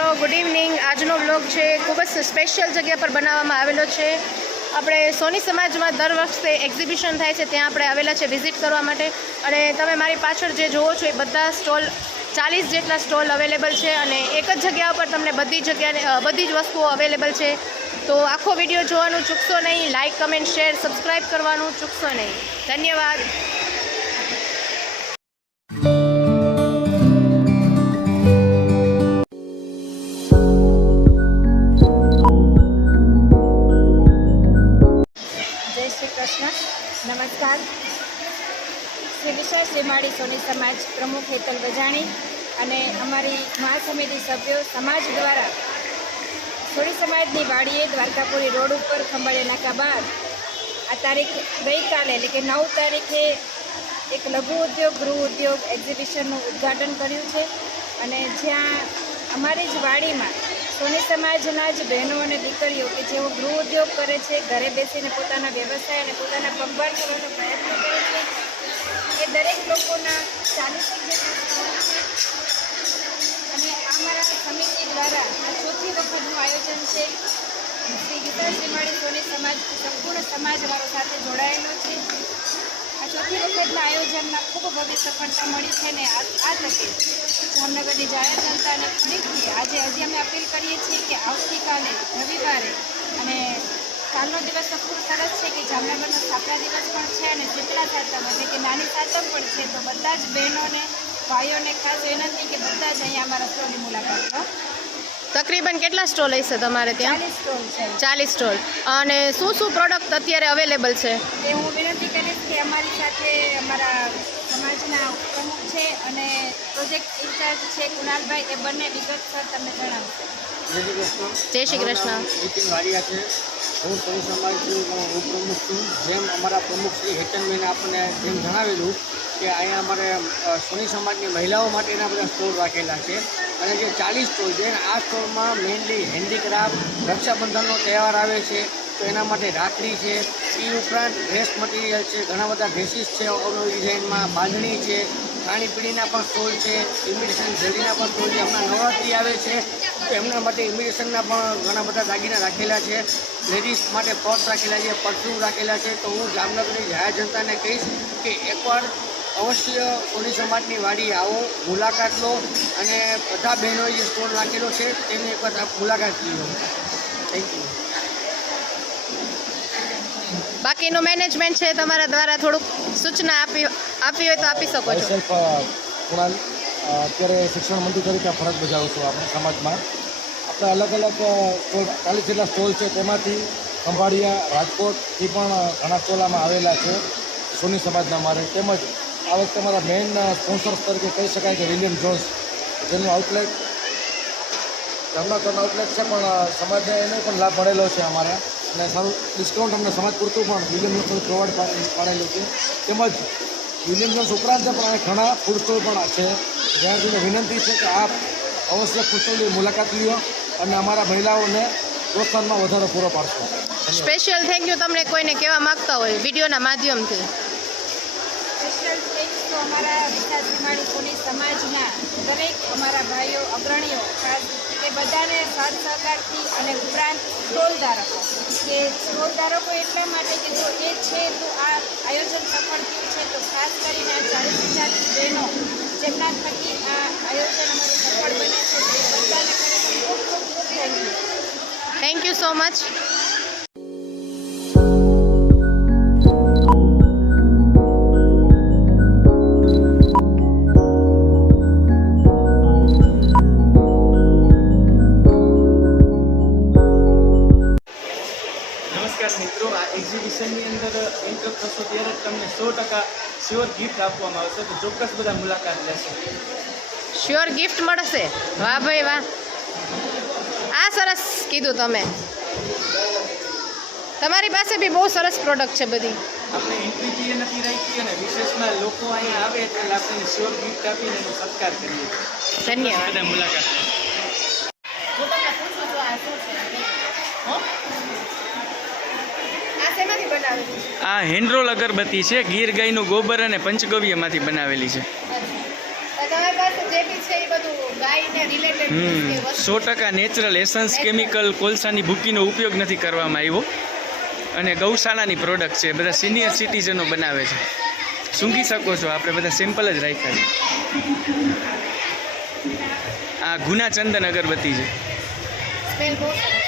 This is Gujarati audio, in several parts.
મિત્રો, ગુડ ઇવનિંગ। આજનો વ્લોગ છે ખૂબ જ સ્પેશિયલ જગ્યા પર બનાવવામાં આવેલો છે। આપણે સોની સમાજમાં દર વખતે એક્ઝિબિશન થાય છે, ત્યાં આપણે આવેલા છે વિઝિટ કરવા માટે। અને તમે મારી પાછળ જે જોવો છો એ બધા સ્ટોલ 40 જેટલા સ્ટોલ અવેલેબલ છે અને એક જ જગ્યા ઉપર તમને બધી જ વસ્તુઓ અવેલેબલ છે। તો આખો વિડીયો જોવાનું ચૂકશો નહીં, લાઇક, કમેન્ટ, શેર, સબસ્ક્રાઈબ કરવાનું ચૂકશો નહીં। ધન્યવાદ। नमस्कार। श्री विशाल श्रीमाड़ी सोनी समाज प्रमुख हेतल गजाणी अने अमारी महासमिति सभ्यों समाज द्वारा सोनी समाजनी वाड़ीए द्वारकापुरी रोड पर खंभाळिया नाका बाद आ तारीख गई काले एटले के 9 तारीखे एक लघु उद्योग गृह उद्योग एक्जिबिशनનું ઉદ્ઘાટન કર્યું છે અને જ્યાં અમારી જ વાડીમાં સોની સમાજના જ બહેનો અને દીકરીઓ કે જેઓ ગૃહ ઉદ્યોગ કરે છે, ઘરે બેસીને પોતાના વ્યવસાય અને પોતાના પગભાર કરવાનો પ્રયત્ન કરે છે, એ દરેક લોકોના 40 જેટલા અને અમારા સમિતિ દ્વારા આ ચોથી વખતનું આયોજન છે। શ્રી વિશાલ શ્રીમાળી સોની સમાજ સંપૂર્ણ સમાજ અમારો સાથે જોડાયેલો છે। આ ચોથી વખતના આયોજનમાં ખૂબ ભવ્ય સફળતા મળી છે ને આ તકે જામનગરની જાહેર જનતાને ફરીથી આજે હજી અમે અપીલ કરીએ છીએ કે આવતીકાલે રવિવારે અને કાલનો દિવસ તો ખૂબ સરસ છે કે જામનગરનો સ્થાપના દિવસ પણ છે અને શીતળા સાતમ એટલે કે નાની સાતમ પણ છે। તો બધા જ બહેનોને ભાઈઓને ખાસ વિનંતી કે બધા જ અહીંયા અમારા સ્ટોલની મુલાકાત લો। તકરીબન કેટલા સ્ટોલ હશે તમારે ત્યાં? 40 સ્ટોલ છે। 40 સ્ટોલ। અને શું પ્રોડક્ટ અત્યારે અવેલેબલ છે એ હું વિનંતી કરીશ કે અમારી સાથે અમારા સમાજના પ્રમુખ છે અને પ્રોજેક્ટ ઇન્ચાર્જ છે કુણાલભાઈ, એ બંને વિગતસર તમને જણાવશે। જય શ્રી કૃષ્ણ। નીતિન વાડિયા છે, હું સોની સમાજનું ઉપપ્રમુખ છું। જેમ અમારા પ્રમુખ શ્રી હેતનભાઈને આપણને જેમ જણાવેલું કે અહીંયા અમારે સોની સમાજની મહિલાઓ માટેના બધા સ્ટોલ રાખેલા છે અને જે 40 સ્ટોલ છે આ સ્ટોલમાં મેઇનલી હેન્ડીક્રાફ્ટ, રક્ષાબંધનનો તહેવાર આવે છે તો એના માટે રાખડી છે, એ ઉપરાંત ડ્રેસ મટીરિયલ છે, ઘણા બધા ડ્રેસીસ છે અવનવી ડિઝાઇનમાં, બાંધણી છે, ખાણીપીણીના પણ સ્ટોલ છે, ઇમિટેશન જ્વેલરીના પણ સ્ટોલ છે। હમણાં નવરાત્રિ આવે છે તો એમના માટે ઇમિટેશનના પણ ઘણા બધા દાગીના રાખેલા છે, લેડીઝ માટે પર્સ રાખેલા છે, પરફ્યુમ રાખેલા છે। તો હું જામનગરની જાહેર જનતાને કહીશ કે એકવાર અવશ્ય સોની સમાજની વાડી આવો, મુલાકાત લો અને બધા બહેનોએ જે સ્ટોલ રાખેલો છે તેની એકવાર મુલાકાત લો। Thank you. બાકીનું મેનેજમેન્ટ છે તમારા દ્વારા થોડુંક સૂચના આપી હોય તો આપી શકો છો। કુણાલ અત્યારે શિક્ષણ મંત્રી તરીકે ફરજ બજાવું છું આપણા સમાજમાં। આપણે અલગ અલગ સ્ટોલ 40 જેટલા સ્ટોલ છે, તેમાંથી ખંભાળિયા, રાજકોટથી પણ ઘણા સ્ટોલ આમાં આવેલા છે સોની સમાજના અમારે। તેમજ આ વખતે અમારા મેઇન સ્પોન્સર્સ તરીકે કહી શકાય કે વિલિયમ જોન્સ, જેનું આઉટલેટ જામનગરનો આઉટલેટ છે પણ સમાજને એને પણ લાભ મળેલો છે અમારે અને સારું ડિસ્કાઉન્ટ અમને સમાજ પૂરતું પણ વિલિયમ જોન્સ પ્રોવાઈડ પાડેલું છે। તેમજ વિલિયમ જોન્સ ઉપરાંત પણ ઘણા ફૂડ સ્ટોલ પણ છે, જ્યાં સુધી વિનંતી છે કે આપ અવશ્ય ફૂડ સ્ટોલની મુલાકાત લ્યો અને અમારા મહિલાઓને પ્રોત્સાહનમાં વધારો પૂરો પાડશો। સ્પેશિયલ થેન્ક યુ તમને કોઈને કહેવા માંગતા હોય વિડીયોના માધ્યમથી? સ્પેશિયલ થેન્ક્સ તો અમારા વિશાલ શ્રીમાળી સોની સમાજના દરેક અમારા ભાઈઓ અગ્રણીઓ ખાસ એ બધાને સાથ સહકારથી અને ઉપરાંત સ્ટોલ ધારકો એટલા માટે કે જો એ છે તો આ આયોજન સફળ થયું છે। તો ખાસ કરીને આ 40 બહેનો જેમના થકી આ આયોજન અમારું સફળ બને છે તો એ બધાને ખરેખર ખૂબ ખૂબ thank you. Thank you so much. નમસ્કાર મિત્રો, આ એક્ઝિબિશનની અંદર એન્ટર થશો ત્યારે જ તમને 100% શ્યોર ગિફ્ટ આપવામાં આવશે, તો ચોક્કસ બધા મુલાકાત લેશો। શ્યોર ગિફ્ટ મળશે? વાહ ભાઈ વાહ, આ સરસ કીધું તમે। તમારી પાસે બી બહુ સરસ પ્રોડક્ટ છે બધી। આપણે એન્ટ્રી ફી નથી રાખી અને વિશેષમાં લોકો અહીંયા આવે એટલે આપણે શ્યોર ગિફ્ટ આપીને એનો સત્કાર કરીએ। ધન્યવાદ। બધા મુલાકાત લેશો। હું તમને પૂછું છું આ શું છે? આ શેમાંથી બનાવેલું છે? આ હેન્ડરોલ અગરબત્તી છે, ગીર ગાયનું ગોબર અને પંચગવ્યમાંથી બનાવેલી છે। તો તમારી પાસે જે બી છે એ બધું ગાયને રિલેટેડ વસ્તુ 100% નેચરલ એસન્સ કેમિકલ કોલસાની ભૂકીનો ઉપયોગ નથી કરવામાં આવ્યો અને ગૌશાળાની પ્રોડક્ટ છે. બધા સિનિયર સિટીઝનો બનાવે છે. સૂંઘી શકો છો, આપણે બધા સેમ્પલ જ રાખ્યા છે. આ ગુના ચંદન અગરબત્તી છે. સ્મેલ બહુ સરસ.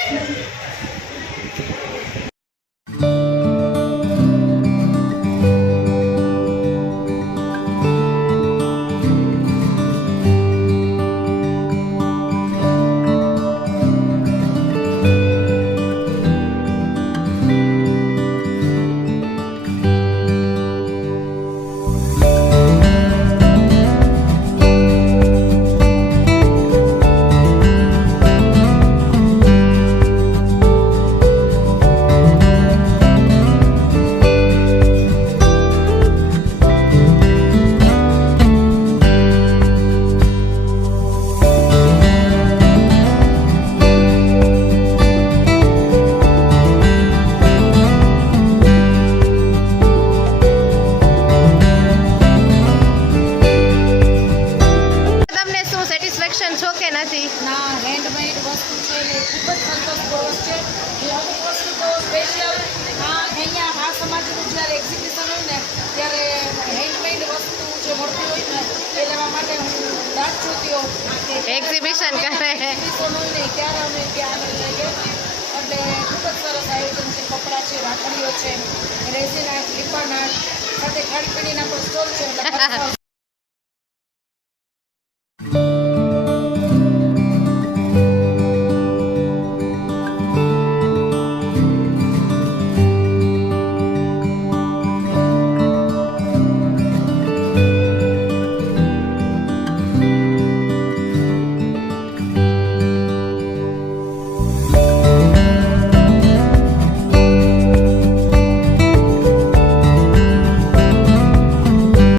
તમને શું સેટિસ્ફેક્શન છો કે નથી? ના હેન્ડમેડ વસ્તુ છે ને ખૂબ જ સંતોષપૂર્વક છે. એ અમુક વસ્તુ તો સ્પેશિયલ અહીંયા આ સમાજનું જ્યારે એક્ઝિબિશન હોય ને ત્યારે હેન્ડમેડ વસ્તુ જે મળતી હોય ને એ લેવા માટે હું રાત જોતી હોઉં કે એક્ઝિબિશન કરે. એક્ઝિબિશન હોય ને ત્યારે અમે ત્યાં લઈએ એટલે ખૂબ જ સરસ આયોજન છે. કપડાં છે, રાખડીઓ છે, રેઝિન આર્ટ, લિપન આર્ટ સાથે ખાણીપીણીના પણ સ્ટોલ છે એટલે